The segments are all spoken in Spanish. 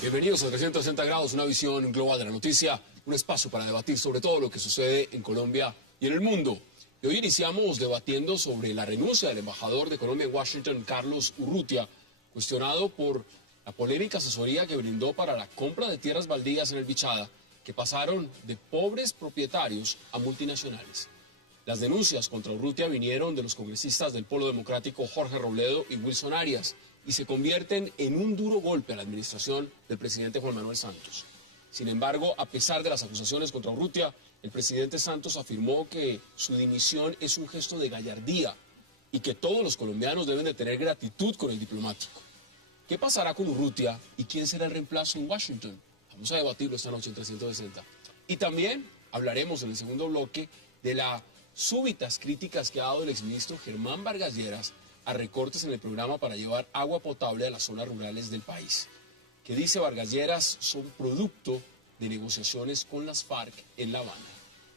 Bienvenidos a 360 grados, una visión global de la noticia, un espacio para debatir sobre todo lo que sucede en Colombia y en el mundo. Y hoy iniciamos debatiendo sobre la renuncia del embajador de Colombia en Washington, Carlos Urrutia, cuestionado por la polémica asesoría que brindó para la compra de tierras baldías en el Bichada, que pasaron de pobres propietarios a multinacionales. Las denuncias contra Urrutia vinieron de los congresistas del Polo Democrático Jorge Robledo y Wilson Arias y se convierten en un duro golpe a la administración del presidente Juan Manuel Santos. Sin embargo, a pesar de las acusaciones contra Urrutia, el presidente Santos afirmó que su dimisión es un gesto de gallardía y que todos los colombianos deben de tener gratitud con el diplomático. ¿Qué pasará con Urrutia y quién será el reemplazo en Washington? Vamos a debatirlo esta noche en 360. Y también hablaremos en el segundo bloque de las súbitas críticas que ha dado el exministro Germán Vargas Lleras a recortes en el programa para llevar agua potable a las zonas rurales del país, que dice Vargas Lleras son producto de negociaciones con las FARC en La Habana.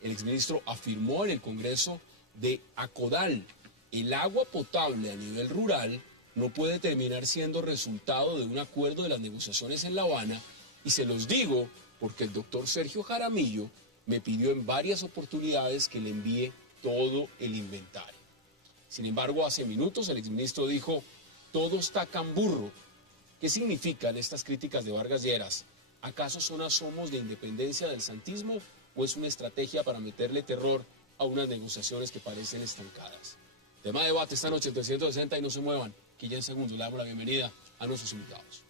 El exministro afirmó en el Congreso de Acodal, el agua potable a nivel rural no puede terminar siendo resultado de un acuerdo de las negociaciones en La Habana, y se los digo porque el doctor Sergio Jaramillo me pidió en varias oportunidades que le envíe todo el inventario. Sin embargo, hace minutos el exministro dijo, todo está camburro. ¿Qué significan estas críticas de Vargas Lleras? ¿Acaso son asomos de independencia del santismo o es una estrategia para meterle terror a unas negociaciones que parecen estancadas? Tema de debate esta noche en 360 y no se muevan, que ya en segundos le damos la bienvenida a nuestros invitados.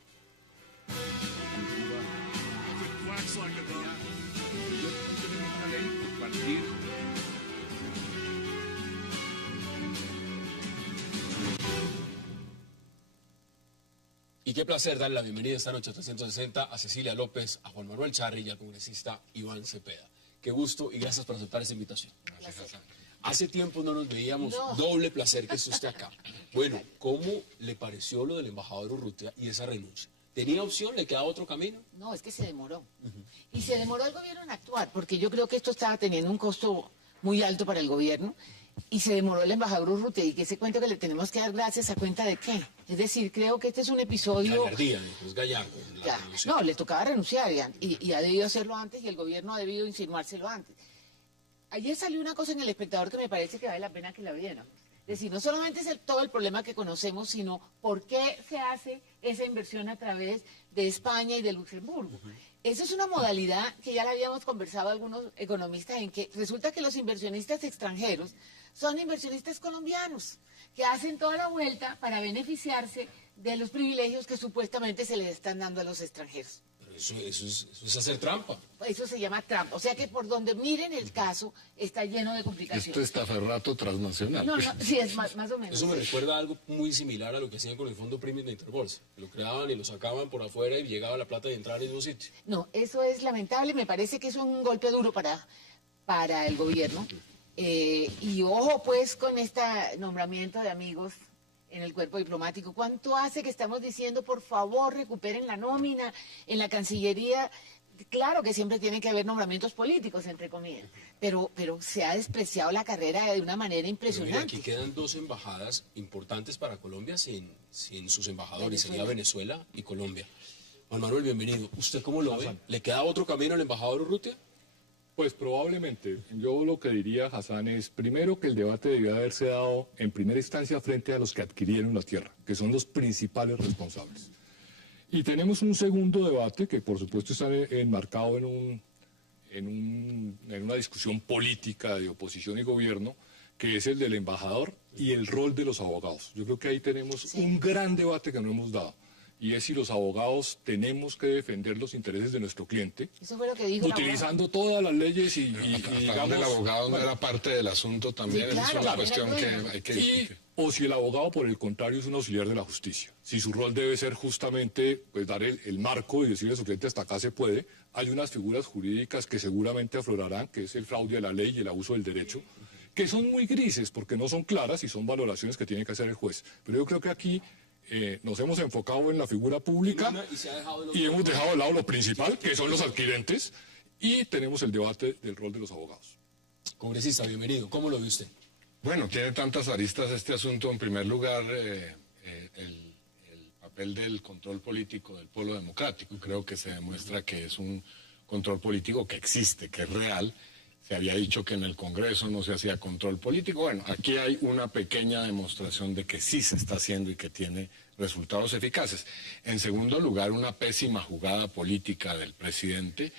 Y qué placer darle la bienvenida esta noche a 360 a Cecilia López, a Juan Manuel Charri y al congresista Iván Cepeda. Qué gusto y gracias por aceptar esta invitación. Gracias. Hace tiempo no nos veíamos, doble placer que esté usted acá. Bueno, ¿cómo le pareció lo del embajador Urrutia y esa renuncia? ¿Tenía opción? ¿Le quedaba otro camino? No, es que se demoró. Y se demoró el gobierno en actuar, porque yo creo que esto estaba teniendo un costo muy alto para el gobierno. Y se demoró el embajador Urrutia, y que ese cuento que le tenemos que dar gracias a cuenta de qué. Es decir, creo que este es un episodio... Gallardía, es gallardo. No, le tocaba renunciar y ha debido hacerlo antes y el gobierno ha debido insinuárselo antes. Ayer salió una cosa en El Espectador que me parece que vale la pena que la viéramos. Es decir, no solamente es todo el problema que conocemos, sino por qué se hace esa inversión a través de España y de Luxemburgo. Esa es una modalidad que ya la habíamos conversado algunos economistas, en que resulta que los inversionistas extranjeros son inversionistas colombianos, que hacen toda la vuelta para beneficiarse de los privilegios que supuestamente se les están dando a los extranjeros. Pero eso es hacer trampa. Eso se llama trampa. O sea que por donde miren el caso está lleno de complicaciones. Esto es estaferrato transnacional. No, sí, es más o menos. Eso me recuerda a algo muy similar a lo que hacían con el fondo premium de Interbolsa. Que lo creaban y lo sacaban por afuera y llegaba la plata y entraba en el mismo sitio. No, eso es lamentable. Me parece que es un golpe duro para el gobierno. Y ojo pues con este nombramiento de amigos en el cuerpo diplomático. ¿Cuánto hace que estamos diciendo, por favor, recuperen la nómina en la Cancillería? Claro que siempre tienen que haber nombramientos políticos, entre comillas, pero se ha despreciado la carrera de una manera impresionante. Pero mira, aquí quedan dos embajadas importantes para Colombia sin sus embajadores, sería Venezuela y Colombia. Juan Manuel, bienvenido. ¿Usted cómo lo ve? ¿Le queda otro camino al embajador Urrutia? Pues probablemente. Yo lo que diría, Hassan, es primero que el debate debió haberse dado en primera instancia frente a los que adquirieron la tierra, que son los principales responsables. Y tenemos un segundo debate que por supuesto está enmarcado en una discusión política de oposición y gobierno, que es el del embajador y el rol de los abogados. Yo creo que ahí tenemos un gran debate que no hemos dado. Y es si los abogados tenemos que defender los intereses de nuestro cliente. Eso fue lo que dijo utilizando todas las leyes y digamos... el abogado no era parte del asunto también, sí, claro, es una cuestión que hay que discutir. O si el abogado, por el contrario, es un auxiliar de la justicia. Si su rol debe ser justamente pues, dar el marco y decirle a su cliente hasta acá se puede, hay unas figuras jurídicas que seguramente aflorarán, que es el fraude a la ley y el abuso del derecho, que son muy grises porque no son claras y son valoraciones que tiene que hacer el juez. Pero yo creo que aquí... nos hemos enfocado en la figura pública y hemos dejado de lado lo principal, que son los adquirentes, Y tenemos el debate del rol de los abogados. Congresista, bienvenido. ¿Cómo lo ve usted? Bueno, tiene tantas aristas este asunto. En primer lugar, el papel del control político del Polo Democrático. Creo que se demuestra que es un control político que existe, que es real. Se había dicho que en el Congreso no se hacía control político. Bueno, aquí hay una pequeña demostración de que sí se está haciendo y que tiene resultados eficaces. En segundo lugar, una pésima jugada política del presidente,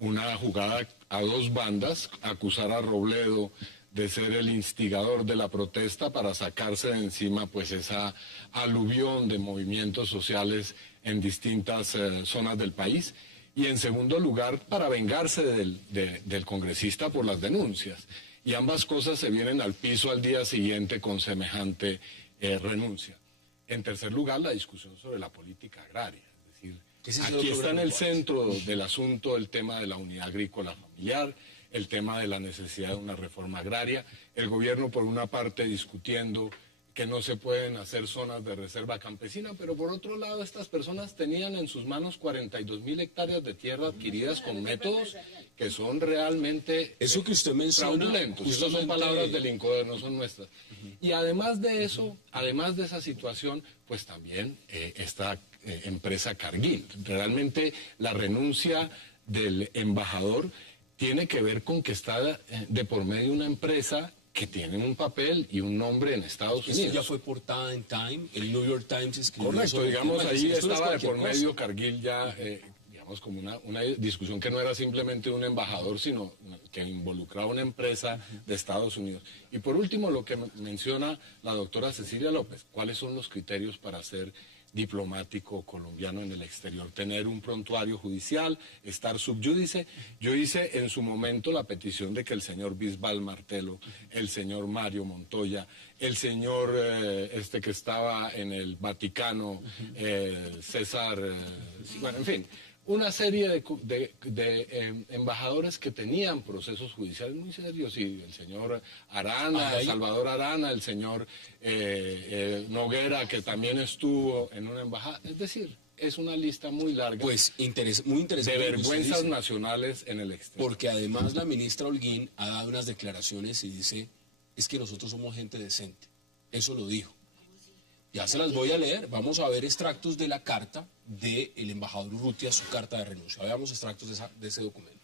una jugada a dos bandas, acusar a Robledo de ser el instigador de la protesta para sacarse de encima pues esa aluvión de movimientos sociales en distintas zonas del país. Y en segundo lugar, para vengarse del congresista por las denuncias. Y ambas cosas se vienen al piso al día siguiente con semejante renuncia. En tercer lugar, la discusión sobre la política agraria. Es decir, aquí está en el centro del asunto el tema de la unidad agrícola familiar, el tema de la necesidad de una reforma agraria. El gobierno, por una parte, discutiendo que no se pueden hacer zonas de reserva campesina, pero por otro lado estas personas tenían en sus manos 42.000 hectáreas de tierra adquiridas con métodos que son realmente eso que usted menciona, fraudulentos. Esas son palabras del INCODER, no son nuestras. Y además de eso, además de esa situación, pues también esta empresa Cargill. Realmente la renuncia del embajador tiene que ver con que está de por medio una empresa que tienen un papel y un nombre en Estados Unidos. Esto ya fue portada en Time, el New York Times escribió. Correcto, digamos, ahí estaba de por medio Cargill ya, digamos, como una discusión que no era simplemente un embajador, sino que involucraba una empresa de Estados Unidos. Y por último, lo que menciona la doctora Cecilia López, ¿cuáles son los criterios para ser diplomático colombiano en el exterior? Tener un prontuario judicial, estar subyúdice. Yo hice en su momento la petición de que el señor Bisbal Martelo, el señor Mario Montoya, el señor que estaba en el Vaticano, César, bueno, en fin, una serie de embajadores que tenían procesos judiciales muy serios, y el señor Arana, Salvador Arana, el señor Noguera, que también estuvo en una embajada. Es decir, es una lista muy larga, pues muy interesante, de vergüenzas nacionales en el exterior. Porque además la ministra Holguín ha dado unas declaraciones y dice, es que nosotros somos gente decente. Eso lo dijo. Ya se las voy a leer. Vamos a ver extractos de la carta del embajador Urrutia, su carta de renuncia. Veamos extractos de ese documento.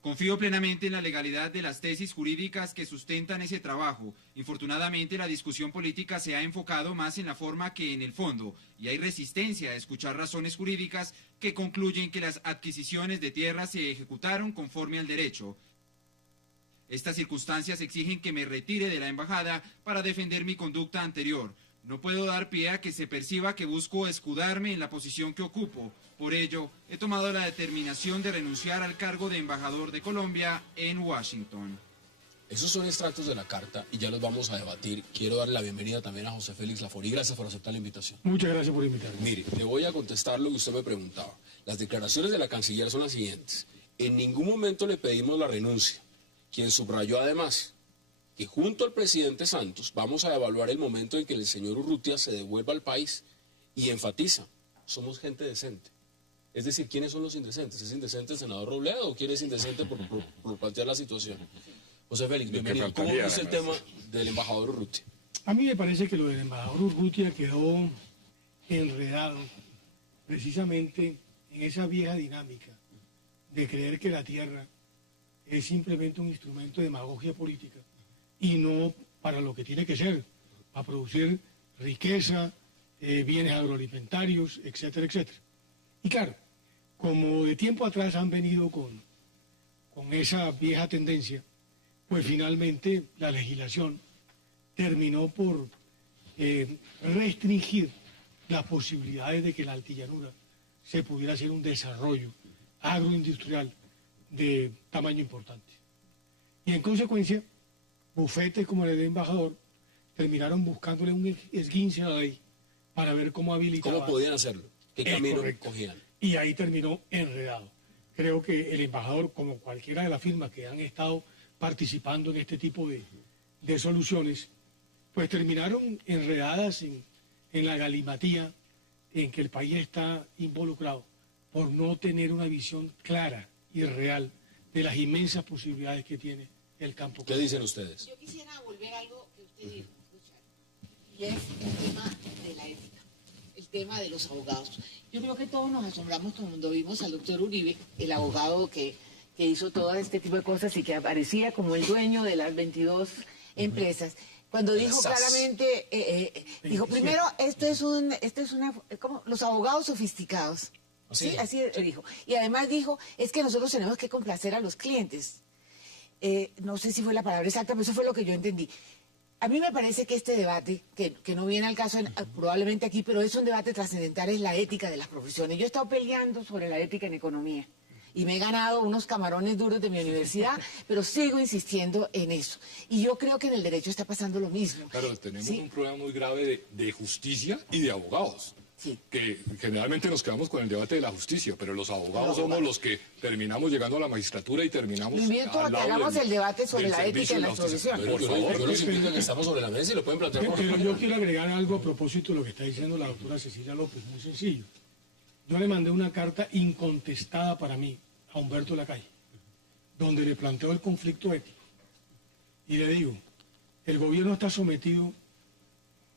Confío plenamente en la legalidad de las tesis jurídicas que sustentan ese trabajo. Infortunadamente, la discusión política se ha enfocado más en la forma que en el fondo, y hay resistencia a escuchar razones jurídicas que concluyen que las adquisiciones de tierras se ejecutaron conforme al derecho. Estas circunstancias exigen que me retire de la embajada para defender mi conducta anterior. No puedo dar pie a que se perciba que busco escudarme en la posición que ocupo. Por ello, he tomado la determinación de renunciar al cargo de embajador de Colombia en Washington. Esos son extractos de la carta y ya los vamos a debatir. Quiero darle la bienvenida también a José Félix Laforí. Gracias por aceptar la invitación. Muchas gracias por invitarme. Mire, le voy a contestar lo que usted me preguntaba. Las declaraciones de la canciller son las siguientes. En ningún momento le pedimos la renuncia. Quien subrayó además que junto al presidente Santos vamos a evaluar el momento en que el señor Urrutia se devuelva al país, y enfatiza, somos gente decente. Es decir, ¿quiénes son los indecentes? ¿Es indecente el senador Robledo o quién es indecente por plantear la situación? José Félix, bienvenido. ¿Cómo es el tema del embajador Urrutia? A mí me parece que lo del embajador Urrutia quedó enredado precisamente en esa vieja dinámica de creer que la tierra es simplemente un instrumento de demagogia política y no para lo que tiene que ser, a producir riqueza, bienes agroalimentarios, etcétera, etcétera. Y claro, como de tiempo atrás han venido con esa vieja tendencia, pues finalmente la legislación terminó por restringir las posibilidades de que la altillanura se pudiera hacer un desarrollo agroindustrial de tamaño importante. Y en consecuencia, bufetes como el de embajador terminaron buscándole un esguince a la ley para ver cómo habilitaban. ¿Cómo podían hacerlo? ¿Qué camino cogían? Y ahí terminó enredado. Creo que el embajador, como cualquiera de las firmas que han estado participando en este tipo de soluciones, pues terminaron enredadas en la galimatía en que el país está involucrado por no tener una visión clara y real de las inmensas posibilidades que tiene el campo. ¿Qué dicen ustedes? Yo quisiera volver a algo que usted dijo, y es el tema de la ética, el tema de los abogados. Yo creo que todos nos asombramos cuando vimos al doctor Uribe, el abogado que hizo todo este tipo de cosas y que aparecía como el dueño de las 22 empresas. Cuando dijo claramente, dijo, primero, esto es una, como los abogados sofisticados. ¿Sí? Así dijo. Y además dijo, es que nosotros tenemos que complacer a los clientes. No sé si fue la palabra exacta, pero eso fue lo que yo entendí. A mí me parece que este debate, que no viene al caso probablemente aquí, pero es un debate trascendental, es la ética de las profesiones. Yo he estado peleando sobre la ética en economía y me he ganado unos camarones duros de mi universidad, pero sigo insistiendo en eso. Y yo creo que en el derecho está pasando lo mismo. Claro, tenemos un problema muy grave de justicia y de abogados. Sí. Que generalmente nos quedamos con el debate de la justicia, pero los abogados somos los que terminamos llegando a la magistratura y terminamos Lo invito a que hagamos el debate sobre la ética en la profesión. Por favor, yo los invito a que estamos sobre la mesa y lo pueden plantear. Pero yo quiero agregar algo a propósito de lo que está diciendo la doctora Cecilia López, muy sencillo. Yo le mandé una carta incontestada para mí a Humberto Lacalle, donde le planteo el conflicto ético. Y le digo, el gobierno está sometido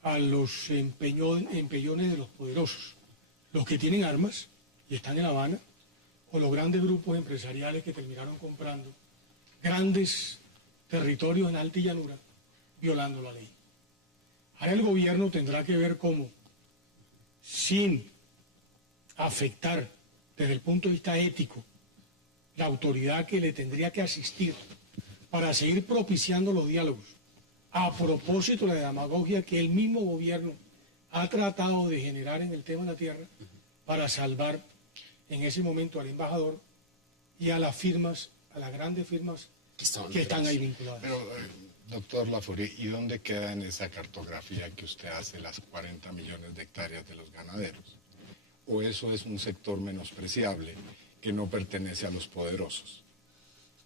a los empellones de los poderosos, los que tienen armas y están en La Habana, o los grandes grupos empresariales que terminaron comprando grandes territorios en alta y llanura, violando la ley. Ahora el gobierno tendrá que ver cómo, sin afectar desde el punto de vista ético la autoridad que le tendría que asistir para seguir propiciando los diálogos, a propósito de la demagogia que el mismo gobierno ha tratado de generar en el tema de la tierra para salvar en ese momento al embajador y a las firmas, a las grandes firmas que están ahí vinculadas. Pero, doctor Laforet, ¿y dónde queda en esa cartografía que usted hace las 40 millones de hectáreas de los ganaderos? ¿O eso es un sector menospreciable que no pertenece a los poderosos?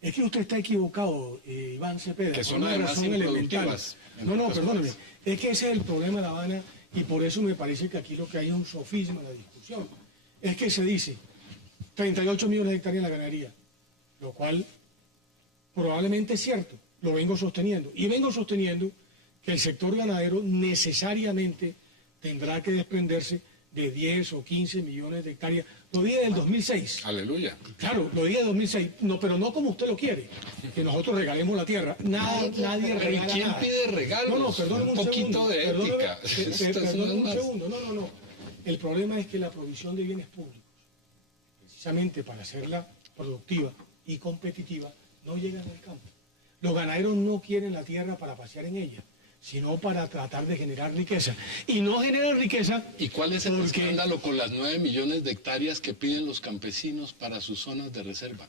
Es que usted está equivocado, Iván Cepeda. Que son por una además razón elemental. improductivas. No, perdóneme. Es que ese es el problema de La Habana y por eso me parece que aquí lo que hay es un sofisma en la discusión. Es que se dice 38 millones de hectáreas en la ganadería, lo cual probablemente es cierto, lo vengo sosteniendo. Y vengo sosteniendo que el sector ganadero necesariamente tendrá que desprenderse de 10 o 15 millones de hectáreas. Lo dije del 2006. Aleluya. Claro, lo dije del 2006, no, pero no como usted lo quiere, que nosotros regalemos la tierra. Nadie Pero regala ¿quién nada. pide regalos? No, perdóneme un un poquito segundo, de ética. Perdóneme un segundo. No. El problema es que la provisión de bienes públicos, precisamente para hacerla productiva y competitiva, no llega al campo. Los ganaderos no quieren la tierra para pasear en ella, sino para tratar de generar riqueza. Y no generan riqueza. ¿Y cuál es el porque escándalo con las 9 millones de hectáreas que piden los campesinos para sus zonas de reserva?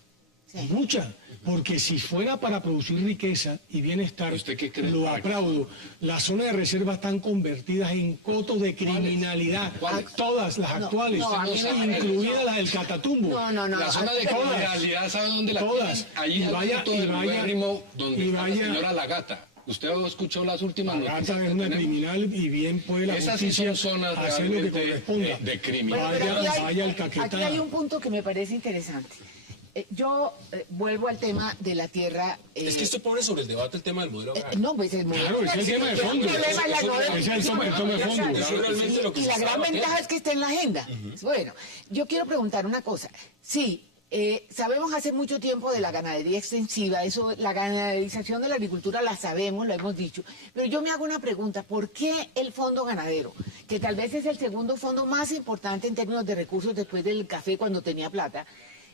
Mucha, porque si fuera para producir riqueza y bienestar, ¿Usted qué cree? lo aplaudo. Las zonas de reserva están convertidas en cotos de criminalidad. ¿Cuáles? Todas las actuales, incluidas las del Catatumbo. No. La zona de todas. criminalidad, ¿sabe dónde la Todas. tienen? Ahí Y en el vaya- punto y del vaya- Ubérrimo, donde y está vaya- la señora La Gata. ¿Usted escuchó las últimas La noticias gata es que una tenemos? criminal y bien puede la Esas sí justicia son zonas hacer lo que realmente, corresponda. de crimen. Bueno, pero aquí Vaya al aquí Caquetá. hay un punto que me parece interesante. Yo vuelvo al tema de la tierra. Es que esto pone sobre el debate el tema del modelo agrario. No, pues el modelo. Claro, ese es el tema de fondo. El problema es la no Ese es el tema de fondo. Eso es realmente lo que y se la está gran debatiendo. ventaja es que está en la agenda. Bueno, yo quiero preguntar una cosa. Sí, sabemos hace mucho tiempo de la ganadería extensiva, eso, la ganaderización de la agricultura la sabemos, lo hemos dicho, pero yo me hago una pregunta, ¿por qué el fondo ganadero, que tal vez es el segundo fondo más importante en términos de recursos después del café cuando tenía plata,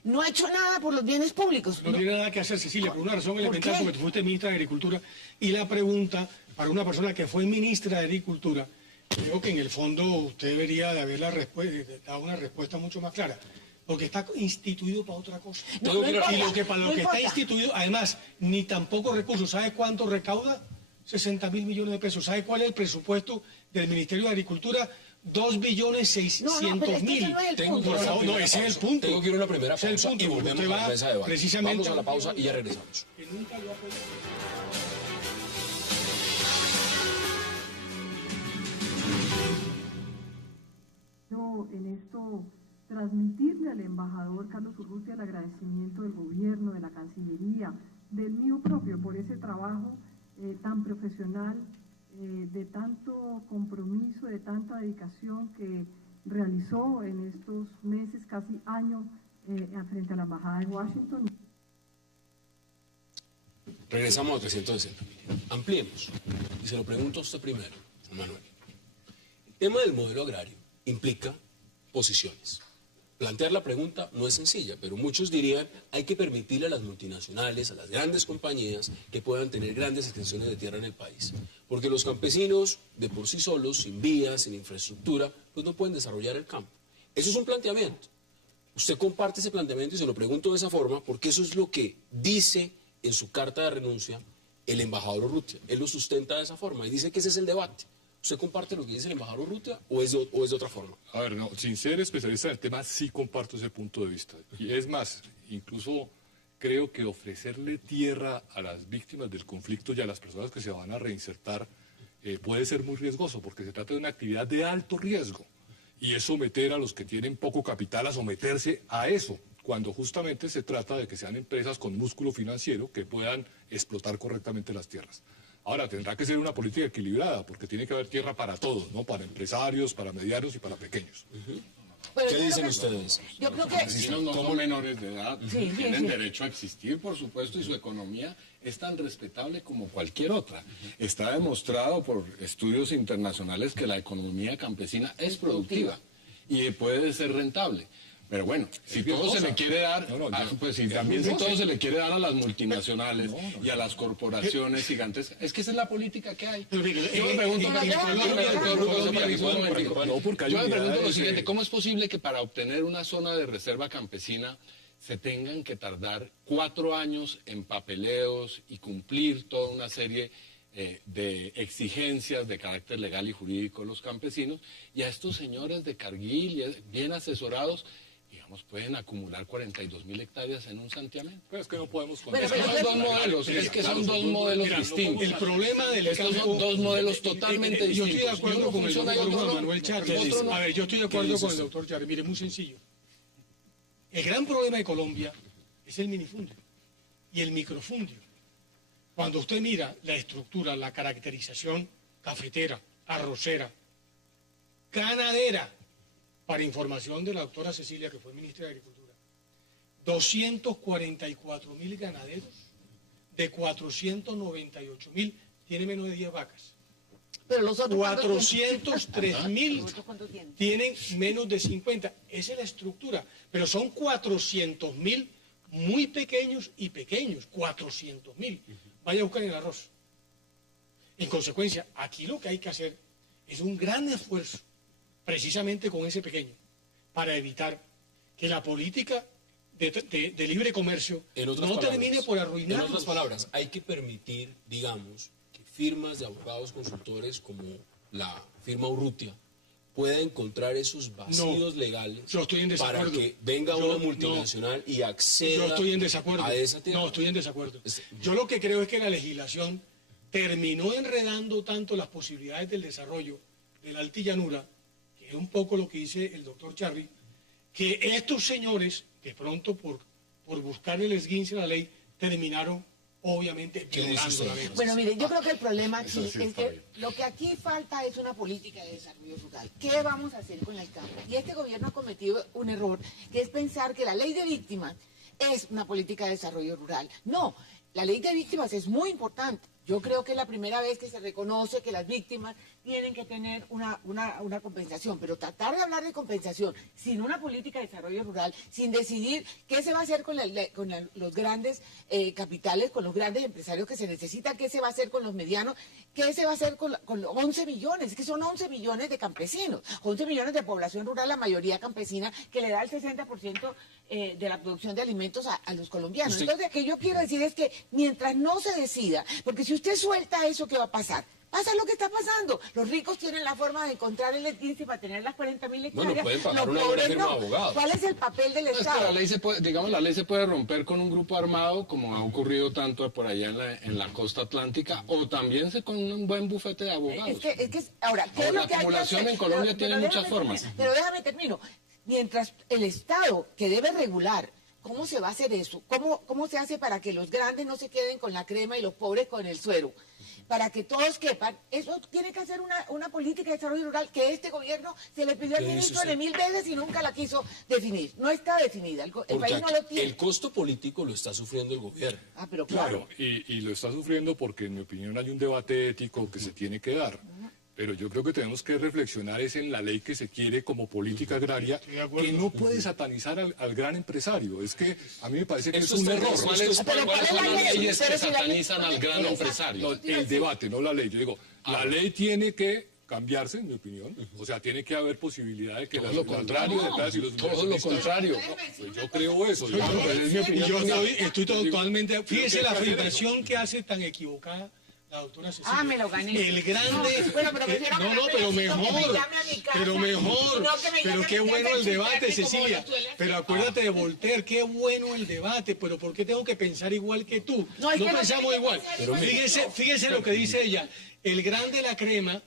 no ha hecho nada por los bienes públicos? No tiene nada que hacer, Cecilia, por una razón elemental, qué? porque tú fuiste ministra de Agricultura. Y la pregunta, para una persona que fue ministra de Agricultura, creo que en el fondo usted debería de haber dado una respuesta mucho más clara. Porque está instituido para otra cosa. No, no importa, y para lo no que importa. está instituido, además, ni tampoco recursos. ¿Sabe cuánto recauda? 60.000 millones de pesos. ¿Sabe cuál es el presupuesto del Ministerio de Agricultura? 2.600.000. No, pero es que ese no es el Tengo que punto. ir a una No, primera ese es el pausa. punto. Tengo que ir a una primera Ese es el pausa punto, y porque volvemos usted a la va mesa de debate. precisamente Vamos a la pausa y ya regresamos. Que nunca lo ha podido. Yo en esto transmitirle al embajador Carlos Urrutia el agradecimiento del gobierno, de la Cancillería, del mío propio, por ese trabajo tan profesional, de tanto compromiso, de tanta dedicación que realizó en estos meses, casi año, frente a la Embajada de Washington. Regresamos a 360. Ampliemos. Y se lo pregunto a usted primero, Manuel. El tema del modelo agrario implica posiciones. Plantear la pregunta no es sencilla, pero muchos dirían hay que permitirle a las multinacionales, a las grandes compañías, que puedan tener grandes extensiones de tierra en el país. Porque los campesinos, de por sí solos, sin vías, sin infraestructura, pues no pueden desarrollar el campo. Eso es un planteamiento. Usted comparte ese planteamiento y se lo pregunto de esa forma, porque eso es lo que dice en su carta de renuncia el embajador Urrutia. Él lo sustenta de esa forma y dice que ese es el debate. ¿Usted comparte lo que dice el embajador Urrutia o es de otra forma? A ver, no, sin ser especialista en el tema, sí comparto ese punto de vista. Y es más, incluso creo que ofrecerle tierra a las víctimas del conflicto y a las personas que se van a reinsertar puede ser muy riesgoso, porque se trata de una actividad de alto riesgo. Y es someter a los que tienen poco capital a someterse a eso, cuando justamente se trata de que sean empresas con músculo financiero que puedan explotar correctamente las tierras. Ahora, tendrá que ser una política equilibrada, porque tiene que haber tierra para todos, ¿no? Para empresarios, para medianos y para pequeños. ¿Qué dicen ustedes? Yo creo que... Si no son menores de edad, tienen derecho a existir, por supuesto, y su economía es tan respetable como cualquier otra. Está demostrado por estudios internacionales que la economía campesina es productiva y puede ser rentable. Pero bueno, si todo se le quiere dar, pues si también si todo se le quiere dar a las multinacionales y a las corporaciones gigantescas, es que esa es la política que hay. Yo me pregunto lo siguiente, ¿cómo es posible que para obtener una zona de reserva campesina se tengan que tardar 4 años en papeleos y cumplir toda una serie de exigencias de carácter legal y jurídico de los campesinos, y a estos señores de Cargill, bien asesorados, digamos, pueden acumular 42.000 hectáreas en un santiamén? Pero es que no podemos... Es que son dos modelos distintos. El problema del Estos son dos modelos totalmente distintos. Yo estoy de acuerdo con el doctor Juan Manuel Charri. No. A ver, yo estoy de acuerdo con el doctor Charri. Mire, muy sencillo. El gran problema de Colombia es el minifundio y el microfundio. Cuando usted mira la estructura, la caracterización cafetera, arrocera, ganadera, para información de la doctora Cecilia, que fue ministra de Agricultura, 244.000 ganaderos de 498.000 tienen menos de 10 vacas. Pero los otros 403.000 tienen menos de 50. Esa es la estructura. Pero son 400.000 muy pequeños y pequeños. 400.000. Vaya a buscar el arroz. En consecuencia, aquí lo que hay que hacer es un gran esfuerzo, precisamente con ese pequeño, para evitar que la política de libre comercio no termine por arruinar. En otras palabras, hay que permitir, digamos, que firmas de abogados consultores como la firma Urrutia pueda encontrar esos vacíos legales para que venga una multinacional y acceda a esa tierra. No, estoy en desacuerdo. Yo lo que creo es que la legislación terminó enredando tanto las posibilidades del desarrollo de la altillanura, que es un poco lo que dice el doctor Charri, que estos señores, de pronto por buscar el esguince a la ley, terminaron obviamente violando la ley. Bueno, mire, yo creo que el problema aquí es que lo que aquí falta es una política de desarrollo rural. ¿Qué vamos a hacer con el campo? Y este gobierno ha cometido un error, que es pensar que la ley de víctimas es una política de desarrollo rural. No, la ley de víctimas es muy importante. Yo creo que es la primera vez que se reconoce que las víctimas tienen que tener una compensación, pero tratar de hablar de compensación sin una política de desarrollo rural, sin decidir qué se va a hacer con los grandes capitales, con los grandes empresarios que se necesitan, qué se va a hacer con los medianos, qué se va a hacer con los 11 millones, que son 11 millones de campesinos, 11 millones de población rural, la mayoría campesina, que le da el 60% de la producción de alimentos a los colombianos. Entonces, lo que yo quiero decir es que mientras no se decida, porque si usted suelta eso, ¿qué va a pasar? Pasa lo que está pasando. Los ricos tienen la forma de encontrar el esguince para tener las 40.000 hectáreas. Bueno, pueden pagar una buena firma de abogados. ¿Cuál es el papel del Estado? La ley se puede romper con un grupo armado, como ha ocurrido tanto por allá en la costa atlántica, o también con un buen bufete de abogados. Ahora, ¿qué es lo que hay que hacer? La acumulación en Colombia tiene muchas formas. Pero déjame termino. mientras el Estado, que debe regular, ¿cómo se va a hacer eso? ¿Cómo se hace para que los grandes no se queden con la crema y los pobres con el suero? Para que todos quepan. Eso tiene que hacer una política de desarrollo rural que este gobierno se le pidió al ministro de 1000 veces y nunca la quiso definir. No está definida, el país no lo tiene. El costo político lo está sufriendo el gobierno. Ah, pero claro. Y lo está sufriendo porque, en mi opinión, hay un debate ético que se tiene que dar. Pero yo creo que tenemos que reflexionar es en la ley que se quiere como política agraria, que no puede satanizar al gran empresario. Es que a mí me parece que es un error. ¿Cuáles son las leyes que satanizan al gran empresario? No, el debate, no la ley. Yo digo, la ley tiene que cambiarse, en mi opinión. O sea, tiene que haber posibilidad de que Todo lo contrario, todo lo contrario. Pues yo creo eso. Es mi opinión. Yo estoy totalmente... Fíjese la afirmación que hace tan equivocada la doctora Cecilia. Ah, me lo gané. El grande... No, bueno, pero pero mejor. Pero qué bueno el debate, Cecilia. Pero acuérdate de Voltaire, qué bueno el debate. Pero ¿por qué tengo que pensar igual que tú? No pensamos igual. Pero fíjese lo que dice ella. El grande la crema...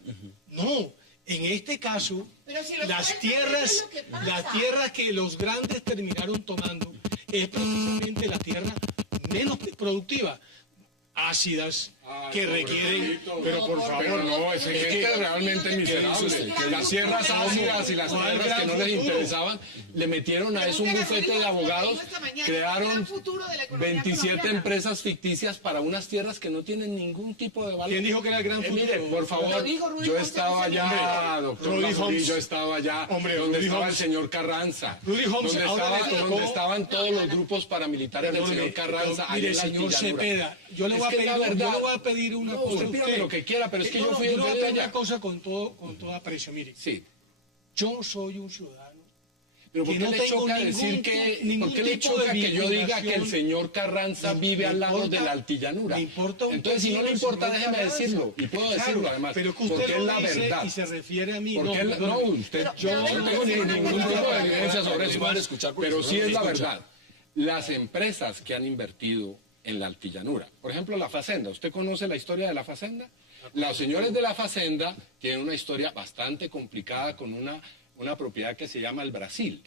No, en este caso, las tierras que los grandes terminaron tomando es precisamente la tierra menos productiva, ácidas, que requieren... Pero por favor, no, ese gente es realmente miserable. Las tierras ácidas y las tierras que no les interesaban, le metieron a eso un bufete de abogados, crearon 27 empresas ficticias para unas tierras que no tienen ningún tipo de valor. ¿Quién dijo que era el gran futuro? Mire, por favor, yo estaba allá, doctor Lajorí, yo estaba allá, donde estaba el señor Carranza, donde estaban todos los grupos paramilitares del señor Carranza. Mire, señor Cepeda, yo le voy a pedir una cosa. Usted lo que quiera, pero es que yo fui el de una cosa con todo aprecio. Mire, sí. Yo soy un ciudadano. Pero ¿por qué le choca decir ¿por qué le choca que yo diga que el señor Carranza vive al lado de la altillanura? Entonces, si no le importa, déjeme decirlo. Y puedo decirlo además. Pero que usted porque es la dice verdad. Y se refiere a mí. Yo no tengo ningún tipo de evidencia sobre eso. Pero sí es la verdad. Las empresas que han invertido en la altillanura, por ejemplo, la Facenda. ¿Usted conoce la historia de la Facenda? Los señores de la Facenda tienen una historia bastante complicada con una propiedad que se llama el Brasil,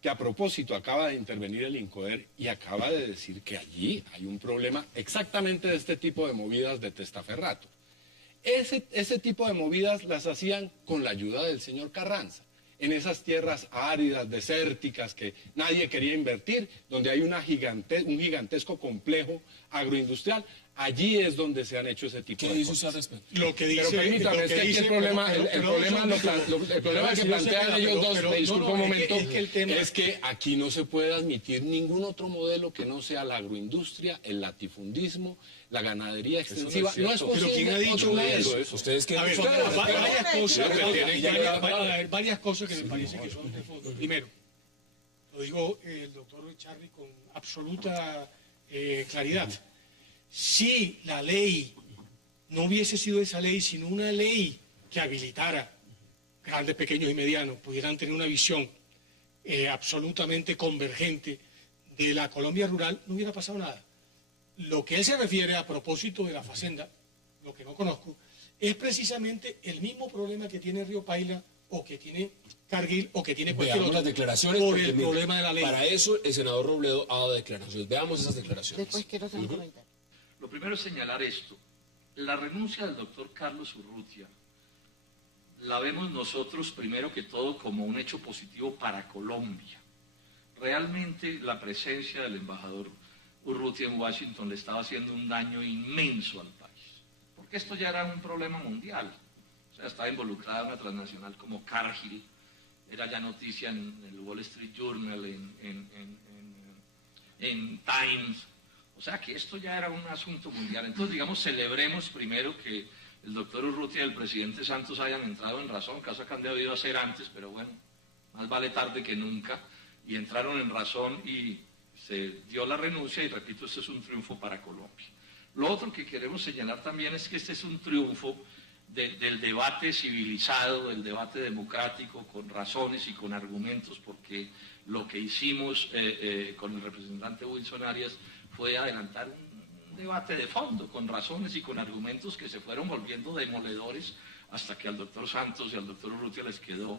que a propósito acaba de intervenir el INCODER y acaba de decir que allí hay un problema exactamente de este tipo de movidas de testaferrato. Ese tipo de movidas las hacían con la ayuda del señor Carranza, en esas tierras áridas, desérticas, que nadie quería invertir, donde hay un gigantesco complejo agroindustrial. Allí es donde se han hecho ese tipo de cosas. Lo que dice, pero permítame, es que aquí el problema que plantean ellos dos, me disculpo un momento, es que aquí no se puede admitir ningún otro modelo que no sea la agroindustria, el latifundismo, la ganadería extensiva. No es posible. Pero ¿quién ha dicho eso? Ustedes que varias cosas que me parece que son de fondo. Primero, lo dijo el doctor Charly con absoluta claridad. Si la ley no hubiese sido esa ley, sino una ley que habilitara grandes, pequeños y medianos, pudieran tener una visión absolutamente convergente de la Colombia rural, no hubiera pasado nada. Lo que él se refiere a propósito de la Facenda, lo que no conozco, es precisamente el mismo problema que tiene Río Paila o que tiene Cargill o que tiene cualquier otro, las declaraciones por el problema de la ley. Para eso el senador Robledo ha dado declaraciones. Veamos esas declaraciones. Después quiero hacer un comentario. Lo primero es señalar esto. La renuncia del doctor Carlos Urrutia la vemos nosotros primero que todo como un hecho positivo para Colombia. Realmente la presencia del embajador Urrutia en Washington le estaba haciendo un daño inmenso al país, porque esto ya era un problema mundial. O sea, estaba involucrada una transnacional como Cargill, era ya noticia en el Wall Street Journal, en Times. O sea que esto ya era un asunto mundial. Entonces, digamos, celebremos primero que el doctor Urrutia y el presidente Santos hayan entrado en razón, cosa que han debido hacer antes, pero bueno, más vale tarde que nunca, y entraron en razón y se dio la renuncia, y repito, este es un triunfo para Colombia. Lo otro que queremos señalar también es que este es un triunfo del debate civilizado, del debate democrático, con razones y con argumentos, porque lo que hicimos con el representante Wilson Arias fue adelantar un debate de fondo, con razones y con argumentos que se fueron volviendo demoledores hasta que al doctor Santos y al doctor Urrutia les quedó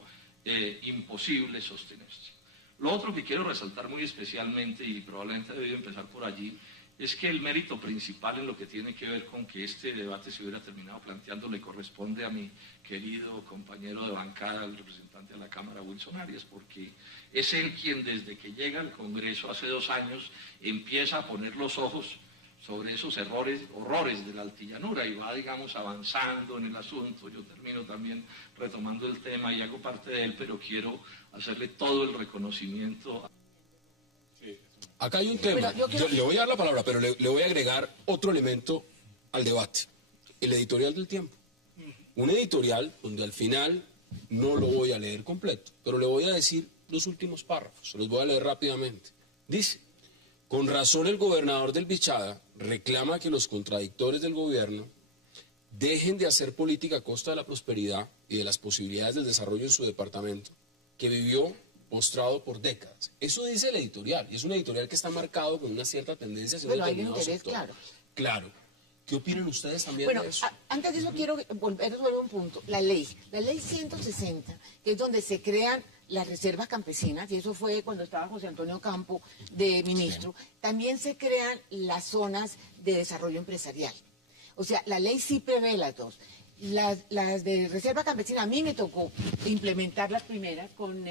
imposible sostenerse. Lo otro que quiero resaltar muy especialmente, y probablemente he debido empezar por allí, es que el mérito principal en lo que tiene que ver con que este debate se hubiera terminado planteando le corresponde a mi querido compañero de bancada, el representante de la Cámara, Wilson Arias, porque es él quien desde que llega al Congreso hace 2 años empieza a poner los ojos sobre esos horrores de la altillanura y va, digamos, avanzando en el asunto. Yo termino también retomando el tema y hago parte de él, pero quiero hacerle todo el reconocimiento. Acá hay un tema, yo le voy a dar la palabra, pero le voy a agregar otro elemento al debate, el editorial del Tiempo. Un editorial donde al final no lo voy a leer completo, pero le voy a decir los últimos párrafos, se los voy a leer rápidamente. Dice: con razón el gobernador del Bichada reclama que los contradictores del gobierno dejen de hacer política a costa de la prosperidad y de las posibilidades del desarrollo en su departamento, que vivió postrado por décadas. Eso dice el editorial, y es un editorial que está marcado con una cierta tendencia hacia un determinado sector. Claro. ¿Qué opinan ustedes también de eso? Antes de eso quiero volver a un punto. La ley 160, que es donde se crean las reservas campesinas, y eso fue cuando estaba José Antonio Campo de ministro, también se crean las zonas de desarrollo empresarial. O sea, la ley sí prevé las dos. Las de reserva campesina, a mí me tocó implementar las primeras con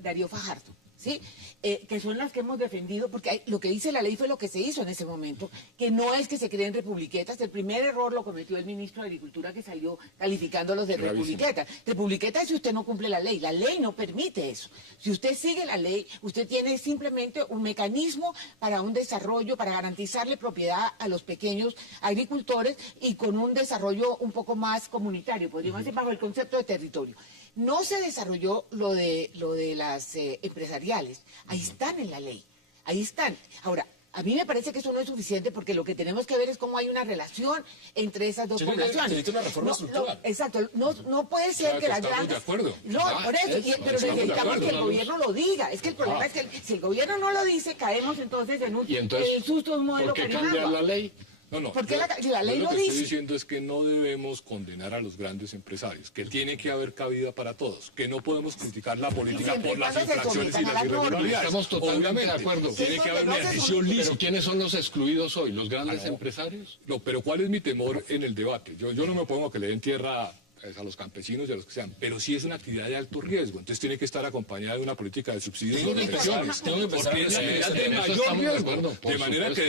Darío Fajardo, ¿sí? Que son las que hemos defendido, porque lo que dice la ley fue lo que se hizo en ese momento, que no es que se creen republiquetas. El primer error lo cometió el ministro de Agricultura, que salió calificándolos de republiquetas. Republiqueta es si usted no cumple la ley no permite eso. Si usted sigue la ley, usted tiene simplemente un mecanismo para un desarrollo, para garantizarle propiedad a los pequeños agricultores y con un desarrollo un poco más comunitario, podríamos decir, bajo el concepto de territorio. No se desarrolló lo de las empresariales. Ahí están en la ley. Ahí están. Ahora, a mí me parece que eso no es suficiente, porque lo que tenemos que ver es cómo hay una relación entre esas dos poblaciones. Una reforma estructural. Exacto. No puede ser que las grandes... de acuerdo. No, por eso. Pero necesitamos que el gobierno lo diga. Es que el problema es que si el gobierno no lo dice, caemos entonces en un susto, un modelo. ¿Por qué cambiar la ley? No, porque la ley lo lo que dice. estoy diciendo es que no debemos condenar a los grandes empresarios, que tiene que haber cabida para todos, que no podemos criticar la política por las infracciones y las irregularidades. Estamos totalmente de acuerdo. Tiene que haber una decisión lícita. ¿Pero quiénes son los excluidos hoy? ¿Los grandes empresarios? No, pero ¿cuál es mi temor en el debate? Yo no me pongo a que le den tierra a los campesinos y a los que sean, pero sí es una actividad de alto riesgo, entonces tiene que estar acompañada de una política de subsidios y pensiones, porque es la actividad de mayor riesgo, de manera que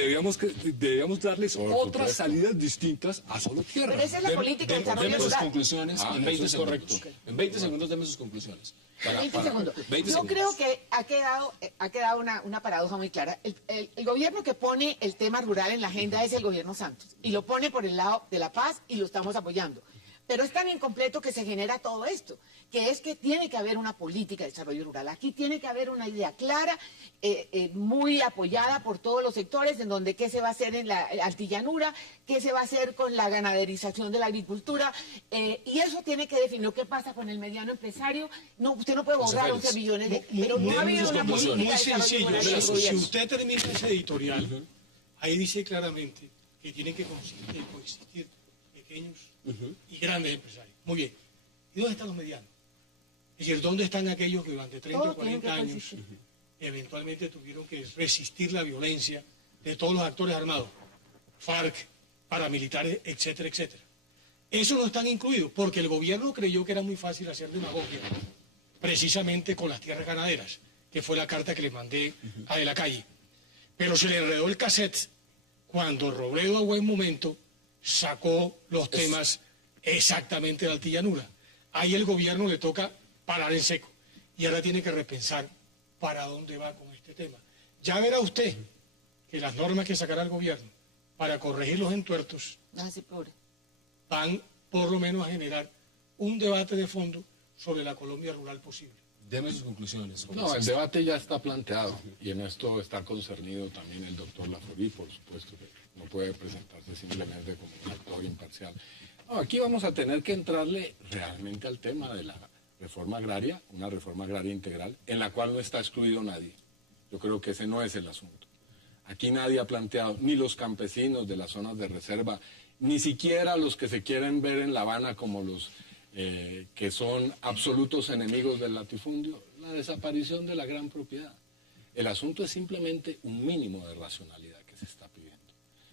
debíamos darles otras salidas distintas a solo tierra. Pero esa es la política de desarrollo Deme sus rural. conclusiones en 20 segundos. En 20 segundos deme sus conclusiones. 20 segundos. 20 Yo segundos. creo que ha quedado una paradoja muy clara. El gobierno que pone el tema rural en la agenda es el gobierno Santos, y lo pone por el lado de la paz, y lo estamos apoyando. Pero es tan incompleto que se genera todo esto, que es que tiene que haber una política de desarrollo rural. Aquí tiene que haber una idea clara, muy apoyada por todos los sectores, en donde qué se va a hacer en la altillanura, qué se va a hacer con la ganaderización de la agricultura, y eso tiene que definir qué pasa con el mediano empresario. No, usted no puede borrar 11 millones de... Pero no ha habido una política de Muy desarrollo sencillo. rural del Si gobierno. usted termina ese editorial, ahí dice claramente que tienen que coexistir pequeños y grandes empresarios. Muy bien. ¿Y dónde están los medianos? Es decir, ¿dónde están aquellos que durante 30 o 40 años eventualmente tuvieron que resistir la violencia de todos los actores armados? FARC, paramilitares, etcétera, etcétera. Eso no están incluidos porque el gobierno creyó que era muy fácil hacer demagogia, precisamente con las tierras ganaderas, que fue la carta que le mandé a De la Calle. Pero se le enredó el cassette cuando Robledo, a buen momento, sacó los temas exactamente de altillanura. Ahí el gobierno le toca parar en seco y ahora tiene que repensar para dónde va con este tema. Ya verá usted que las normas que sacará el gobierno para corregir los entuertos van por lo menos a generar un debate de fondo sobre la Colombia rural posible. Deme sus conclusiones. No, el debate ya está planteado y en esto está concernido también el doctor Laforí, por supuesto, que no puede presentarse simplemente como un actor imparcial. No, aquí vamos a tener que entrarle realmente al tema de la reforma agraria, una reforma agraria integral, en la cual no está excluido nadie. Yo creo que ese no es el asunto. Aquí nadie ha planteado, ni los campesinos de las zonas de reserva, ni siquiera los que se quieren ver en La Habana como los que son absolutos enemigos del latifundio. la desaparición de la gran propiedad. El asunto es simplemente un mínimo de racionalidad que se está pidiendo.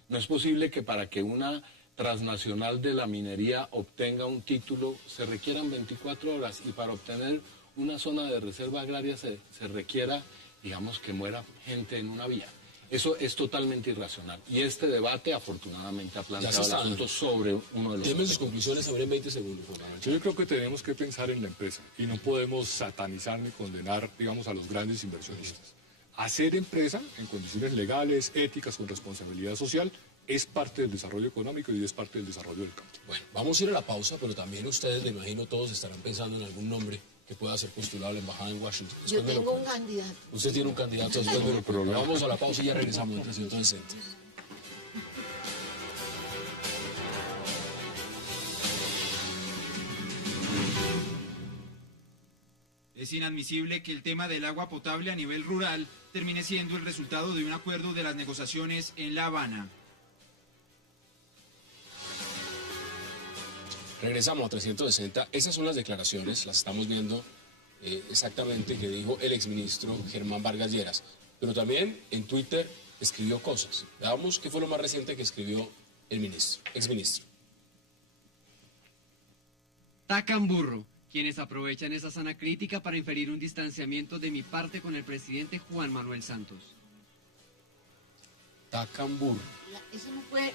No es posible que para que una transnacional de la minería obtenga un título se requieran 24 horas y para obtener una zona de reserva agraria se requiera, digamos, que muera gente en una vía. Eso es totalmente irracional. Y este debate, afortunadamente, ha planteado el asunto sobre uno de los... Deme sus conclusiones ahora en 20 segundos, Juan Manuel. Yo creo que tenemos que pensar en la empresa y no podemos satanizar ni condenar, digamos, a los grandes inversionistas. Hacer empresa en condiciones legales, éticas, con responsabilidad social, es parte del desarrollo económico y es parte del desarrollo del campo. Bueno, vamos a ir a la pausa, pero también ustedes, me imagino, todos estarán pensando en algún nombre que pueda ser postulado a la embajada en Washington. Yo tengo un candidato. Usted tiene un candidato. Vamos a la pausa y ya regresamos en 360. Es inadmisible que el tema del agua potable a nivel rural termine siendo el resultado de un acuerdo de las negociaciones en La Habana. Regresamos a 360. Esas son las declaraciones, las estamos viendo exactamente, que dijo el exministro Germán Vargas Lleras. Pero también en Twitter escribió cosas. Veamos qué fue lo más reciente que escribió el exministro. Tacan burro, quienes aprovechan esa sana crítica para inferir un distanciamiento de mi parte con el presidente Juan Manuel Santos. Tacan burro. Eso no fue...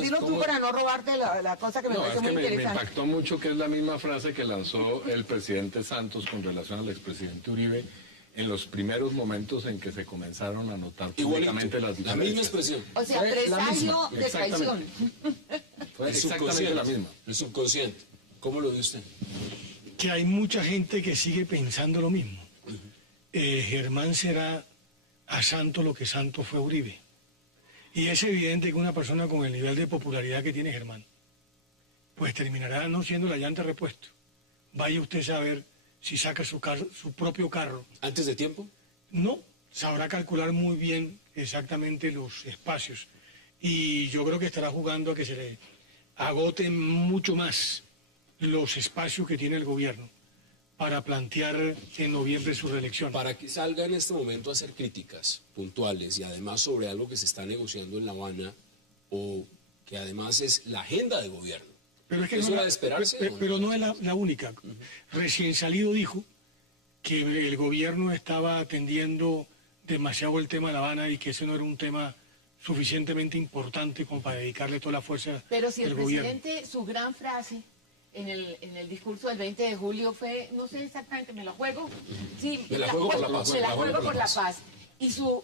Dilo tú para no robarte la cosa que me parece muy interesante. Me impactó mucho que es la misma frase que lanzó el presidente Santos con relación al expresidente Uribe en los primeros momentos en que se comenzaron a notar públicamente las diferencias. La misma expresión. O sea, presagio de traición. Fue exactamente la misma. El subconsciente. ¿Cómo lo ve usted? Que hay mucha gente que sigue pensando lo mismo. Germán será a Santos lo que Santos fue a Uribe. Y es evidente que una persona con el nivel de popularidad que tiene Germán, pues terminará no siendo la llanta de repuesto. Vaya usted a saber si saca su propio carro. ¿Antes de tiempo? No, sabrá calcular muy bien exactamente los espacios. Y yo creo que estará jugando a que se le agoten mucho más los espacios que tiene el gobierno para plantear en noviembre su reelección. Para que salga en este momento a hacer críticas puntuales y además sobre algo que se está negociando en La Habana o que además es la agenda de gobierno. Pero es que ¿Es no hora de esperarse? Pero no es la única. Recién salido dijo que el gobierno estaba atendiendo demasiado el tema de La Habana y que ese no era un tema suficientemente importante como para dedicarle toda la fuerza Pero si el del gobierno. presidente, su gran frase en el discurso del 20 de julio fue, no sé exactamente, me la juego. Sí, me la juego por la paz. Me la juego por la paz. Y su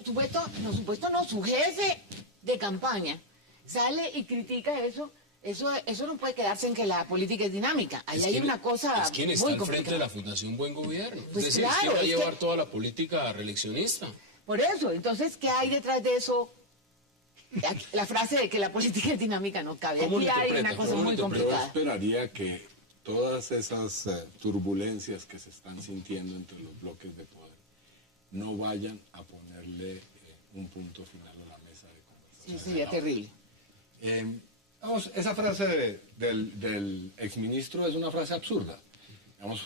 jefe de campaña sale y critica eso. Eso no puede quedarse en que la política es dinámica. Ahí hay una cosa es quien está muy al frente complicada. de la Fundación Buen Gobierno. Pues es decir, claro, es quien va a es llevar que... toda la política reeleccionista. Por eso, entonces, ¿qué hay detrás de eso? La frase de que la política es dinámica no cabe. Aquí hay una cosa muy Yo complicada. esperaría que todas esas turbulencias que se están sintiendo entre los bloques de poder no vayan a ponerle un punto final a la mesa de conversación. Sí, sería terrible. Vamos, esa frase del exministro es una frase absurda. Vamos,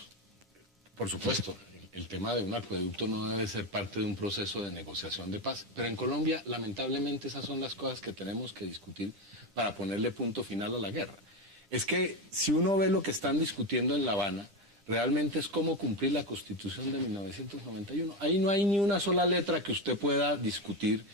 por supuesto, el tema de un acueducto no debe ser parte de un proceso de negociación de paz. Pero en Colombia, lamentablemente, esas son las cosas que tenemos que discutir para ponerle punto final a la guerra. Es que si uno ve lo que están discutiendo en La Habana, realmente es cómo cumplir la Constitución de 1991. Ahí no hay ni una sola letra que usted pueda discutir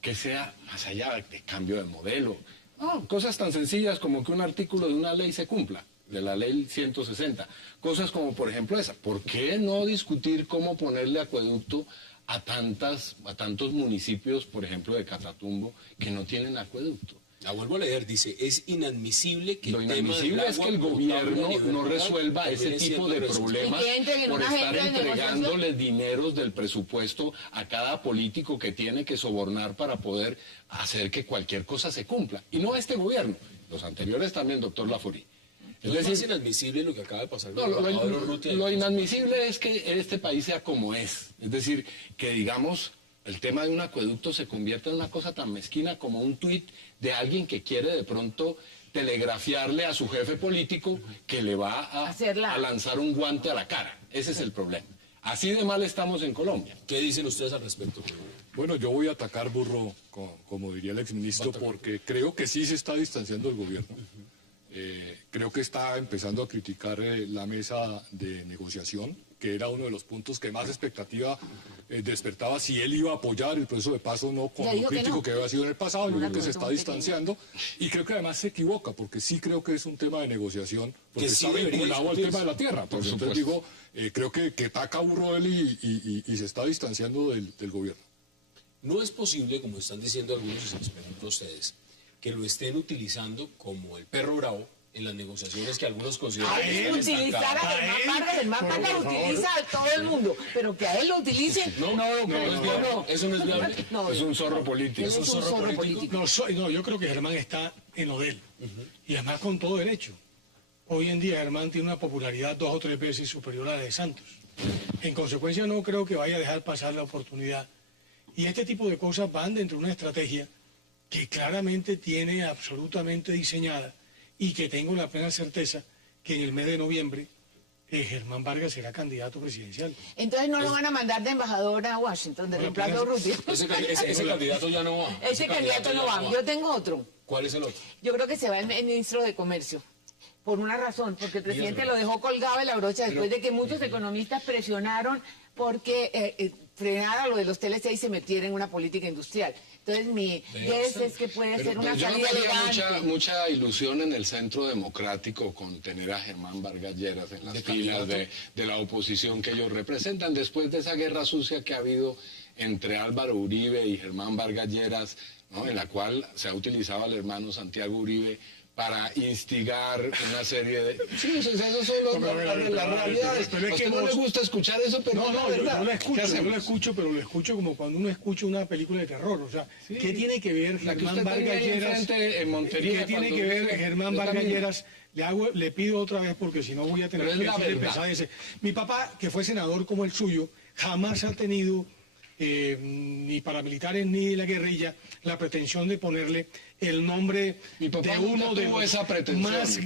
que sea más allá de cambio de modelo. No, cosas tan sencillas como que un artículo de una ley se cumpla, de la ley 160. Cosas como, por ejemplo, esa. ¿Por qué no discutir cómo ponerle acueducto a tantos municipios, por ejemplo, de Catatumbo, que no tienen acueducto? La vuelvo a leer, dice, es inadmisible que Lo el tema del inadmisible es que el agua gobierno potable no resuelva ese viene tipo siendo de resuelto. problemas Y que entren en por una estar agenda de entregándole dineros del presupuesto a cada político que tiene que sobornar para poder hacer que cualquier cosa se cumpla. Y no este gobierno, los anteriores también, doctor Laforí. Es decir, inadmisible lo que acaba de pasar. No, lo inadmisible es que este país sea como es. Es decir, que digamos, el tema de un acueducto se convierta en una cosa tan mezquina como un tuit de alguien que quiere de pronto telegrafiarle a su jefe político que le va a lanzar un guante a la cara. Ese es el problema. Así de mal estamos en Colombia. ¿Qué dicen ustedes al respecto? Bueno, yo voy a atacar Burro, como diría el exministro, porque creo que sí se está distanciando el gobierno. Creo que está empezando a criticar la mesa de negociación, que era uno de los puntos que más expectativa despertaba si él iba a apoyar el proceso de paz o no, con lo crítico que había sido en el pasado. Yo creo que se está distanciando y creo que además se equivoca, porque sí creo que es un tema de negociación, porque Que sí está debería vinculado al tema de la tierra. Por Entonces supuesto. digo, creo que ataca a Burro él y se está distanciando del gobierno. No es posible, como están diciendo algunos, y se les pregunto a ustedes, que lo estén utilizando como el perro bravo en las negociaciones que algunos consideran que están Utilizar estancadas. a Germán Vargas lo utiliza a todo el mundo, pero que a él lo utilicen, no, ¿Es viable? ¿Eso no es viable? no, Es un zorro político. él es un zorro político. No, yo creo que Germán está en lo de él. Y además con todo derecho. Hoy en día Germán tiene una popularidad 2 o 3 veces superior a la de Santos. En consecuencia no creo que vaya a dejar pasar la oportunidad. Y este tipo de cosas van dentro de una estrategia que claramente tiene absolutamente diseñada y que tengo la plena certeza que en el mes de noviembre Germán Vargas será candidato presidencial. Entonces no lo van a mandar de embajador a Washington, de reemplazo a Urrutia. Ese candidato ya no va. Ese candidato no va. Yo tengo otro. ¿Cuál es el otro? Yo creo que se va el ministro de Comercio. Por una razón, porque el presidente lo dejó colgado de la brocha después de que muchos economistas presionaron porque frenara lo de los TLC y se metiera en una política industrial. Entonces mi guess es que puede ser una Yo no salida tenía elegante. mucha ilusión en el Centro Democrático con tener a Germán Vargas Lleras en las filas de la oposición que ellos representan después de esa guerra sucia que ha habido entre Álvaro Uribe y Germán Vargas Lleras, ¿no? En la cual se ha utilizado al hermano Santiago Uribe para instigar una serie de... Sí, esas son las realidades. Pero es A que usted no le gusta escuchar eso, pero es la verdad. yo lo ¿Qué escucho, hacemos? pero lo escucho como cuando uno escucha una película de terror. O sea, ¿qué tiene que ver La que Germán usted tenía Vargas ahí Lleras? enfrente en Montería ¿Qué tiene cuando que ver dice, Germán yo Vargas también? Lleras? Le pido otra vez porque si no voy a tener Pero que es la decirle verdad. pesadeces. Mi papá, que fue senador como el suyo, jamás ha tenido ni paramilitares ni de la guerrilla la pretensión de ponerle el nombre Mi papá de nunca uno de tuvo los esa pretensión. más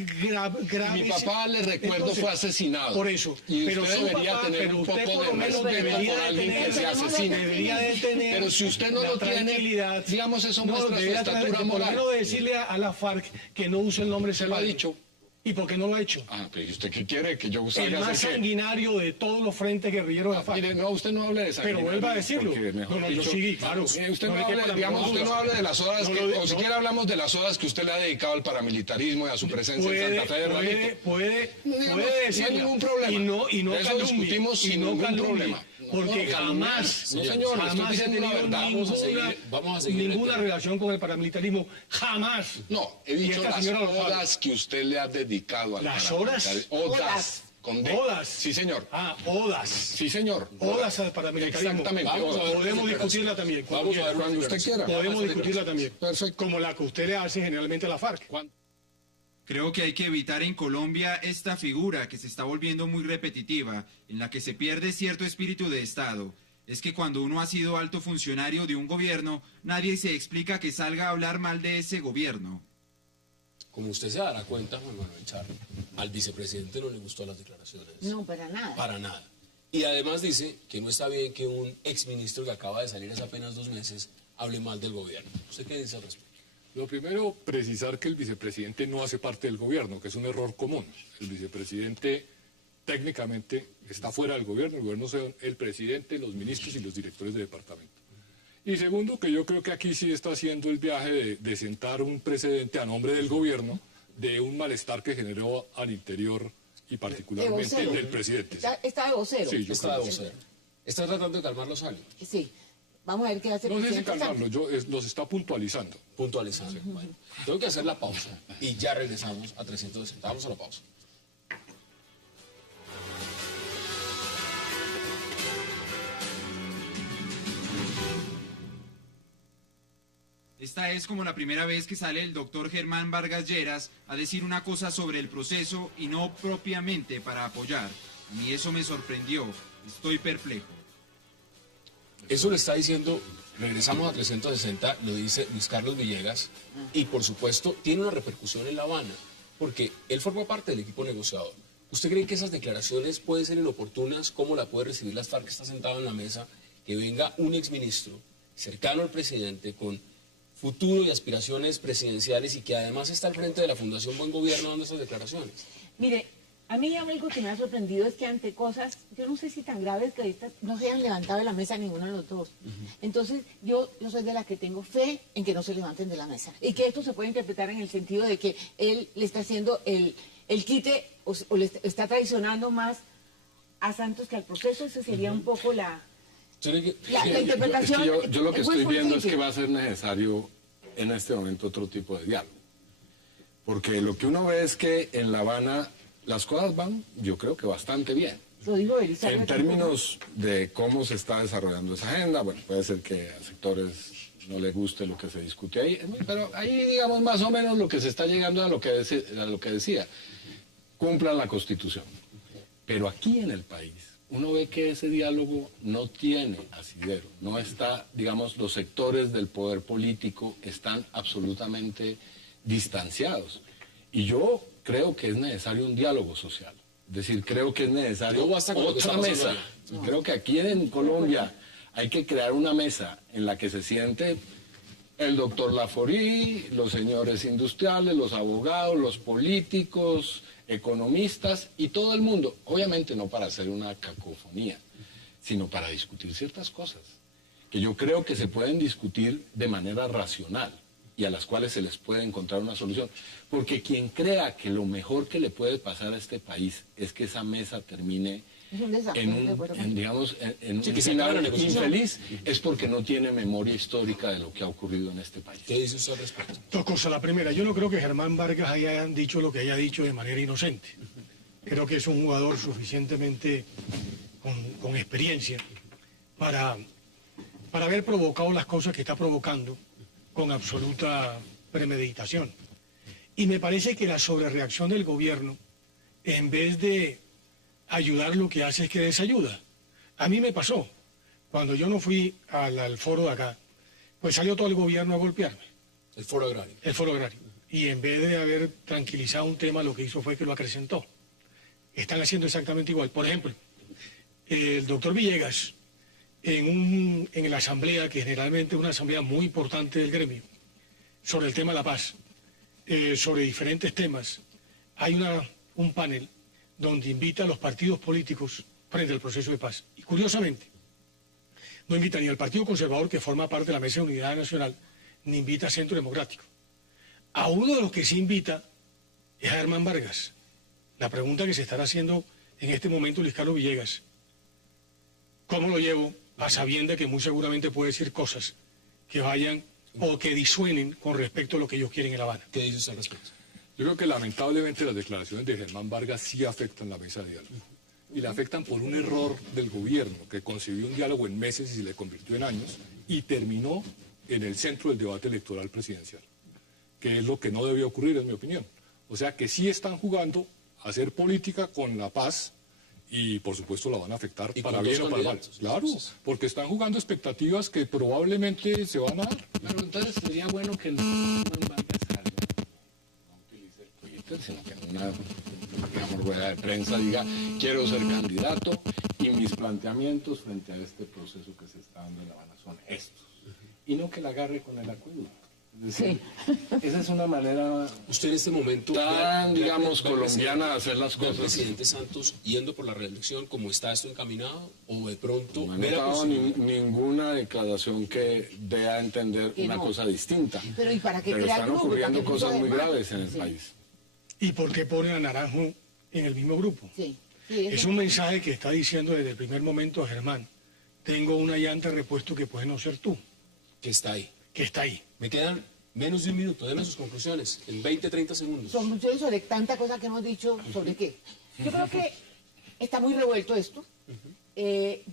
graves. Mi papá, le recuerdo, fue asesinado. Por eso. Y pero usted su debería papá, tener pero un usted poco por de lo menos respeto debería por de alguien que tener, se asesina. debería de tener Pero si usted no la lo tiene, tranquilidad. digamos, eso muestra su debería estatura por lo moral. menos decirle a la FARC que no use el nombre Se lo ha Ceballos. dicho. ¿Y por qué no lo ha hecho? Ah, pero ¿y usted qué quiere? ¿Que yo El salga a más hacer qué? sanguinario de todos los frentes guerrilleros de la FARC. Mire, no, usted no hable de esa. Pero vuelva a decirlo. Porque, mejor No, yo dicho, sí, claro. Usted No no le quepa hable, la digamos, menor usted no duda. hable de las horas No que, lo de- o no. siquiera hablamos de las horas que usted le ha dedicado al paramilitarismo y a su presencia en Santa Fe de Ralito. Puede No hay decirlo. ningún problema. Y no De eso calumnie, discutimos y sin no ningún calumnie, problema. Porque No, jamás, no, señor, le estoy jamás he diciendo la tenido verdad. Vamos a seguir el ninguna tema. relación con el paramilitarismo. Jamás. No, he Y dicho esta las señora lo sabe. horas que usted le ha dedicado al ¿Las paramilitarismo. horas? Odas. Con D. Odas. Sí, señor. Odas. Sí, señor. Odas al paramilitarismo. Exactamente. Vamos a ver. Podemos discutirla también. Vamos a ver una Cuando usted declaración. quiera. Podemos discutirla también. Perfecto. Como la que usted le hace generalmente a la FARC. Creo que hay que evitar en Colombia esta figura que se está volviendo muy repetitiva, en la que se pierde cierto espíritu de Estado. Es que cuando uno ha sido alto funcionario de un gobierno, nadie se explica que salga a hablar mal de ese gobierno. Como usted se dará cuenta, Juan Manuel Charro, al vicepresidente no le gustó las declaraciones. No, para nada. Para nada. Y además dice que no está bien que un exministro que acaba de salir hace apenas 2 meses hable mal del gobierno. ¿Usted qué dice al respecto? Lo primero, precisar que el vicepresidente no hace parte del gobierno, que es un error común. El vicepresidente técnicamente está fuera del gobierno son el presidente, los ministros y los directores de departamento. Y segundo, que yo creo que aquí sí está haciendo el viaje de sentar un precedente a nombre del gobierno de un malestar que generó al interior y particularmente vocero. del presidente. Está de vocero. Sí, yo Está de vocero. Está tratando de calmar los ánimos, Sí. Vamos a ver qué hace el No sé si presidente Santos. calmarlo, los está puntualizando. puntualizando. Bueno, tengo que hacer la pausa y ya regresamos a 360. Vamos a la pausa. Esta es como la primera vez que sale el doctor Germán Vargas Lleras a decir una cosa sobre el proceso y no propiamente para apoyar. A mí eso me sorprendió. Estoy perplejo. Eso le está diciendo, regresamos a 360, lo dice Luis Carlos Villegas, y por supuesto tiene una repercusión en La Habana, porque él forma parte del equipo negociador. ¿Usted cree que esas declaraciones pueden ser inoportunas? ¿Cómo la puede recibir las FARC que está sentado en la mesa? Que venga un exministro cercano al presidente con futuro y aspiraciones presidenciales y que además está al frente de la Fundación Buen Gobierno dando esas declaraciones. Mire, a mí algo que me ha sorprendido es que ante cosas, yo no sé si tan graves que estas no se hayan levantado de la mesa ninguno de los dos. Entonces, yo soy de las que tengo fe en que no se levanten de la mesa. Y que esto se puede interpretar en el sentido de que él le está haciendo el quite o le está traicionando más a Santos que al proceso. Esa sería un poco la interpretación. Es que yo lo que estoy viendo es que va a ser necesario en este momento otro tipo de diálogo. Porque lo que uno ve es que en La Habana las cosas van, yo creo que bastante bien. Lo digo en términos de cómo se está desarrollando esa agenda, bueno, puede ser que a sectores no les guste lo que se discute ahí, pero ahí digamos más o menos lo que se está llegando a lo que decía, cumplan la Constitución. Pero aquí en el país, uno ve que ese diálogo no tiene asidero, no está, digamos, los sectores del poder político están absolutamente distanciados. Y yo creo que es necesario un diálogo social. Es decir, creo que es necesario otra mesa. Creo que aquí en Colombia hay que crear una mesa en la que se siente el doctor Laforí, los señores industriales, los abogados, los políticos, economistas y todo el mundo. Obviamente no para hacer una cacofonía, sino para discutir ciertas cosas que yo creo que se pueden discutir de manera racional y a las cuales se les puede encontrar una solución. Porque quien crea que lo mejor que le puede pasar a este país es que esa mesa termine en un final infeliz, es porque no tiene memoria histórica de lo que ha ocurrido en este país. ¿Qué dice usted al respecto? Dos cosas. La primera, yo no creo que Germán Vargas haya dicho lo que haya dicho de manera inocente. Creo que es un jugador suficientemente con experiencia para haber provocado las cosas que está provocando con absoluta premeditación. Y me parece que la sobrereacción del gobierno, en vez de ayudar, lo que hace es que desayuda. A mí me pasó, cuando yo no fui al foro de acá, pues salió todo el gobierno a golpearme. El foro agrario. El foro agrario. Y en vez de haber tranquilizado un tema, lo que hizo fue que lo acrecentó. Están haciendo exactamente igual. Por ejemplo, el doctor Villegas, en la asamblea, que generalmente es una asamblea muy importante del gremio, sobre el tema de la paz, sobre diferentes temas, hay un panel donde invita a los partidos políticos frente al proceso de paz. Y curiosamente, no invita ni al Partido Conservador, que forma parte de la Mesa de Unidad Nacional, ni invita a Centro Democrático. A uno de los que sí invita es a Germán Vargas. La pregunta que se estará haciendo en este momento Luis Carlos Villegas: ¿cómo lo llevo a sabienda que muy seguramente puede decir cosas que vayan o que disuenen con respecto a lo que ellos quieren en La Habana? ¿Qué dice usted al respecto? Yo creo que lamentablemente las declaraciones de Germán Vargas sí afectan la mesa de diálogo. Y la afectan por un error del gobierno, que concibió un diálogo en meses y se le convirtió en años, y terminó en el centro del debate electoral presidencial, que es lo que no debió ocurrir, en mi opinión. O sea que sí están jugando a hacer política con la paz, y por supuesto la van a afectar para bien o para mal. Claro, porque están jugando expectativas que probablemente se van a dar. Pero entonces sería bueno que el Germán Vargas no utilice el Twitter, sino que en una, digamos, rueda de prensa diga: quiero ser candidato y mis planteamientos frente a este proceso que se está dando en La Habana son estos. Y no que la agarre con el acuerdo. Es decir, esa es una manera usted en este momento tan, digamos, colombiana de hacer las cosas. ¿El presidente Santos yendo por la reelección como está esto encaminado? ¿O de pronto no he notado ninguna declaración que dé a entender una cosa distinta? Pero, ¿y para qué Pero están ocurriendo cosas muy graves en el país. ¿Y por qué pone a Naranjo en el mismo grupo? Es un mensaje que está diciendo desde el primer momento a Germán: tengo una llanta de repuesto que puede no ser tú. Que está ahí. Que está ahí. Me quedan menos de un minuto. Denme sus conclusiones en 20, 30 segundos. Conclusiones sobre tanta cosa que hemos dicho. ¿Sobre qué? Yo creo que está muy revuelto esto.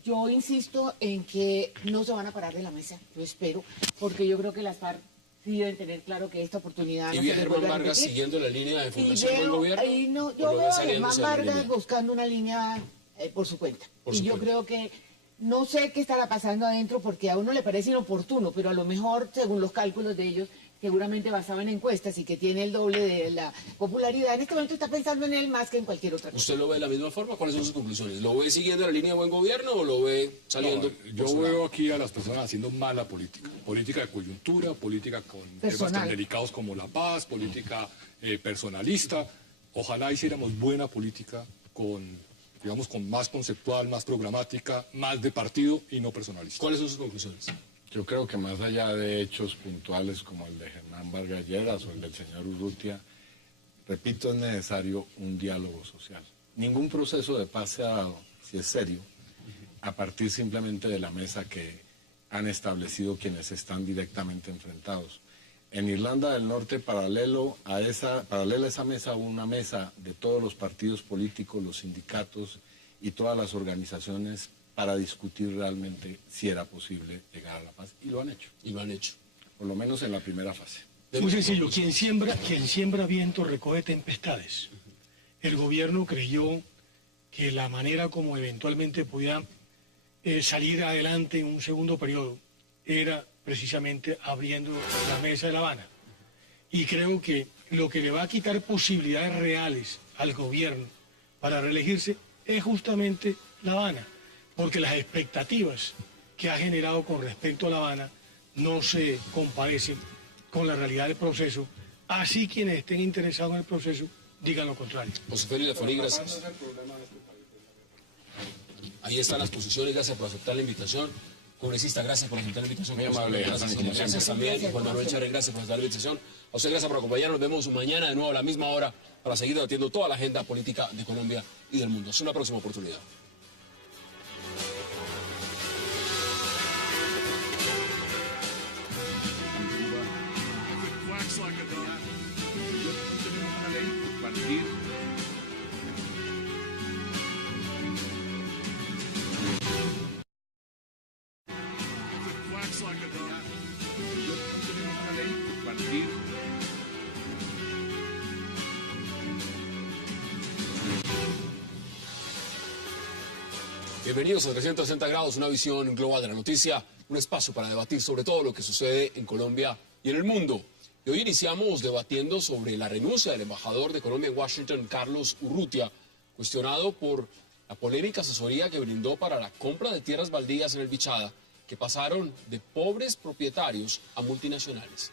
Yo insisto en que no se van a parar de la mesa. Yo espero, porque yo creo que las FARC sí deben tener claro que esta oportunidad ¿Y no vi se a les Germán vuelve a Vargas repetir? siguiendo la línea de Fundación Buen Gobierno? Yo veo a Germán Vargas buscando una línea por su cuenta. Yo creo que no sé qué estará pasando adentro, porque a uno le parece inoportuno, pero a lo mejor, según los cálculos de ellos, seguramente basado en encuestas y que tiene el doble de la popularidad, en este momento está pensando en él más que en cualquier otra cosa. ¿Usted lo ve de la misma forma? ¿Cuáles son sus conclusiones? ¿Lo ve siguiendo la línea de buen gobierno o lo ve saliendo? No, yo veo aquí a las personas haciendo mala política. Política de coyuntura, política con temas tan delicados como la paz, política personalista. Ojalá hiciéramos buena política con, digamos, con más conceptual, más programática, más de partido y no personalista. ¿Cuáles son sus conclusiones? Yo creo que más allá de hechos puntuales como el de Germán Vargas Lleras o el del señor Urrutia, repito, es necesario un diálogo social. Ningún proceso de paz se ha dado, si es serio, a partir simplemente de la mesa que han establecido quienes están directamente enfrentados. En Irlanda del Norte, paralela a esa mesa, hubo una mesa de todos los partidos políticos, los sindicatos y todas las organizaciones para discutir realmente si era posible llegar a la paz. Y lo han hecho. Y lo han hecho. Por lo menos en la primera fase. Muy sencillo, quien siembra viento recoge tempestades. El gobierno creyó que la manera como eventualmente podía salir adelante en un segundo periodo era precisamente abriendo la mesa de La Habana. Y creo que lo que le va a quitar posibilidades reales al gobierno para reelegirse es justamente La Habana, porque las expectativas que ha generado con respecto a La Habana no se comparecen con la realidad del proceso, así quienes estén interesados en el proceso digan lo contrario. José Félix Laforí, gracias. Ahí están las posiciones, gracias por aceptar la invitación. Congresista, gracias por aceptar la invitación. Muy amable, gracias también. Y Juan Manuel Charre, gracias por aceptar la invitación. A usted, gracias por acompañarnos. Nos vemos mañana de nuevo a la misma hora para seguir debatiendo toda la agenda política de Colombia y del mundo. Es una próxima oportunidad. Bienvenidos a 360 grados, una visión global de la noticia, un espacio para debatir sobre todo lo que sucede en Colombia y en el mundo. Y hoy iniciamos debatiendo sobre la renuncia del embajador de Colombia en Washington, Carlos Urrutia, cuestionado por la polémica asesoría que brindó para la compra de tierras baldías en el Bichada, que pasaron de pobres propietarios a multinacionales.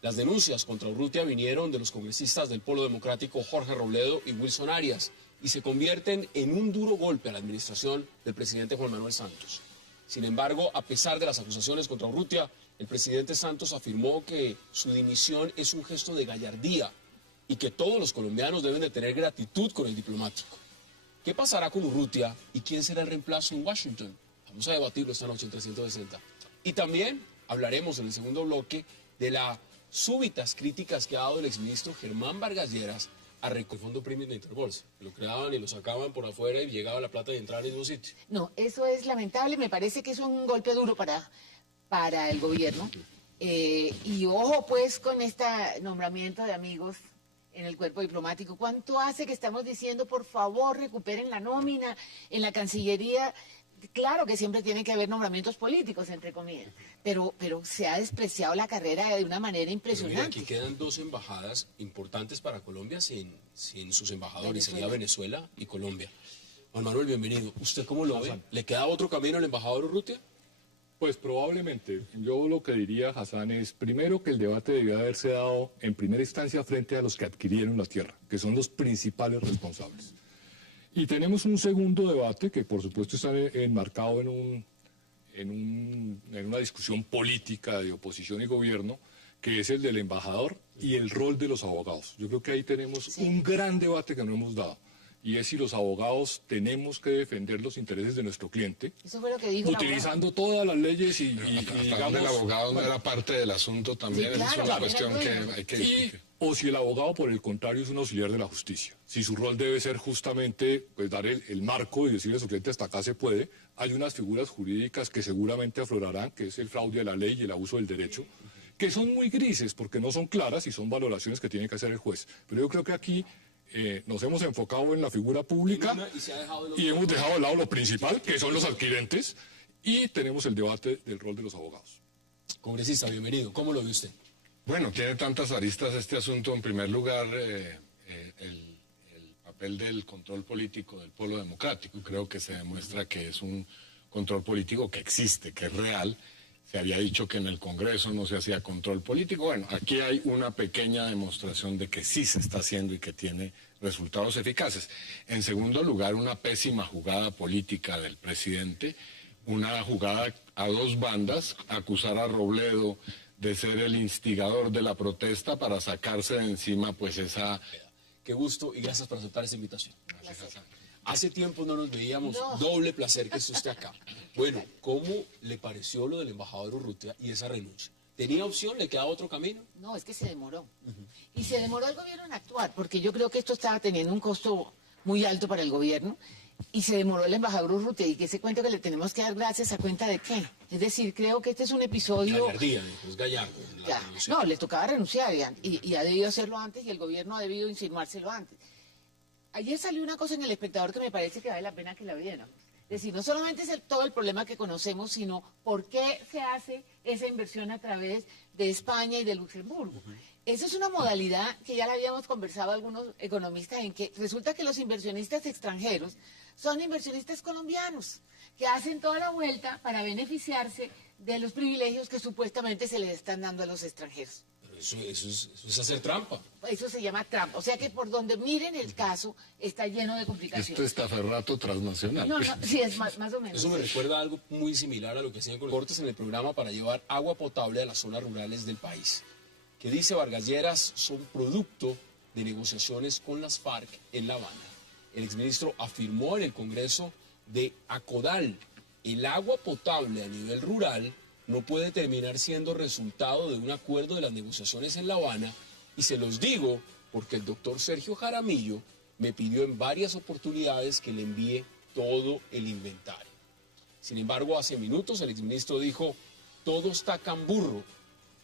Las denuncias contra Urrutia vinieron de los congresistas del Polo Democrático Jorge Robledo y Wilson Arias, y se convierten en un duro golpe a la administración del presidente Juan Manuel Santos. Sin embargo, a pesar de las acusaciones contra Urrutia, el presidente Santos afirmó que su dimisión es un gesto de gallardía y que todos los colombianos deben de tener gratitud con el diplomático. ¿Qué pasará con Urrutia y quién será el reemplazo en Washington? Vamos a debatirlo esta noche en 360. Y también hablaremos en el segundo bloque de las súbitas críticas que ha dado el exministro Germán Vargas Lleras a el fondo premium de Interbolsa, que lo creaban y lo sacaban por afuera y llegaba la plata y entraba en el mismo sitio. No, eso es lamentable, me parece que es un golpe duro para el gobierno. Y ojo pues con este nombramiento de amigos en el cuerpo diplomático. ¿Cuánto hace que estamos diciendo, por favor, recuperen la nómina en la Cancillería? Claro que siempre tiene que haber nombramientos políticos, entre comillas, pero se ha despreciado la carrera de una manera impresionante. Pero mira, aquí quedan dos embajadas importantes para Colombia sin sus embajadores, sería Venezuela y Colombia. Juan Manuel, bienvenido. ¿Usted cómo lo ve? ¿Le queda otro camino al embajador Urrutia? Pues probablemente. Yo lo que diría, Hassan, es primero que el debate debió haberse dado en primera instancia frente a los que adquirieron la tierra, que son los principales responsables. Y tenemos un segundo debate que por supuesto está enmarcado en una discusión política de oposición y gobierno, que es el del embajador y el rol de los abogados. Yo creo que ahí tenemos un gran debate que no hemos dado. Y es si los abogados tenemos que defender los intereses de nuestro cliente, eso fue lo que dijo utilizando todas las leyes y digamos, el abogado no era parte del asunto también, sí, claro, es una cuestión que hay que discutir. O si el abogado, por el contrario, es un auxiliar de la justicia. Si su rol debe ser justamente pues, dar el marco y decirle a su cliente hasta acá se puede, hay unas figuras jurídicas que seguramente aflorarán, que es el fraude a la ley y el abuso del derecho, que son muy grises porque no son claras y son valoraciones que tiene que hacer el juez. Pero yo creo que aquí nos hemos enfocado en la figura pública y hemos dejado de lado lo principal, que son los adquirentes, y tenemos el debate del rol de los abogados. Congresista, bienvenido. ¿Cómo lo ve usted? Bueno, tiene tantas aristas este asunto. En primer lugar, el papel del control político del polo democrático. Creo que se demuestra que es un control político que existe, que es real. Se había dicho que en el Congreso no se hacía control político. Bueno, aquí hay una pequeña demostración de que sí se está haciendo y que tiene resultados eficaces. En segundo lugar, una pésima jugada política del presidente, una jugada a dos bandas, acusar a Robledo de ser el instigador de la protesta para sacarse de encima pues esa... Qué gusto y gracias por aceptar esa invitación. Hace tiempo no nos veíamos, doble placer que esté usted acá. Bueno, ¿cómo le pareció lo del embajador Urrutia y esa renuncia? ¿Tenía opción? ¿Le quedaba otro camino? No, es que se demoró. Y se demoró el gobierno en actuar, porque yo creo que esto estaba teniendo un costo muy alto para el gobierno, y se demoró el embajador Urrutia, y que ese cuento que le tenemos que dar gracias a cuenta de qué. Es decir, creo que este es un episodio... Gallardía, es Gallardo. No, le tocaba renunciar y ha debido hacerlo antes, y el gobierno ha debido insinuárselo antes. Ayer salió una cosa en El Espectador que me parece que vale la pena que la viéramos. Es decir, no solamente es todo el problema que conocemos, sino por qué se hace esa inversión a través de España y de Luxemburgo. Esa es una modalidad que ya la habíamos conversado algunos economistas, en que resulta que los inversionistas extranjeros son inversionistas colombianos, que hacen toda la vuelta para beneficiarse de los privilegios que supuestamente se les están dando a los extranjeros. Eso es hacer trampa. Eso se llama trampa. O sea que por donde miren el caso está lleno de complicaciones. Esto es estaferrato transnacional. No, sí, es más o menos. Eso me recuerda a algo muy similar a lo que hacían con los cortes en el programa para llevar agua potable a las zonas rurales del país, que dice Vargas Lleras son producto de negociaciones con las FARC en La Habana. El exministro afirmó en el Congreso de Acodal, el agua potable a nivel rural no puede terminar siendo resultado de un acuerdo de las negociaciones en La Habana, y se los digo porque el doctor Sergio Jaramillo me pidió en varias oportunidades que le envíe todo el inventario. Sin embargo, hace minutos el exministro dijo, todo está camburro.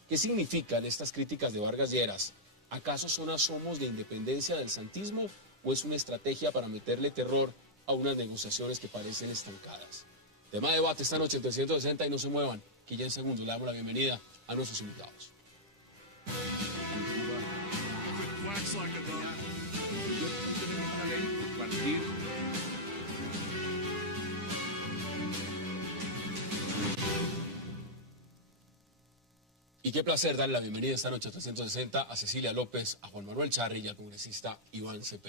¿Qué significan estas críticas de Vargas Lleras? ¿Acaso son asomos de independencia del santismo o es una estrategia para meterle terror a unas negociaciones que parecen estancadas? Tema de debate esta noche en 360 y no se muevan, que ya en segundos le damos la bienvenida a nuestros invitados. Y qué placer darle la bienvenida esta noche a 360 a Cecilia López, a Juan Manuel Charri y al congresista Iván Cepeda.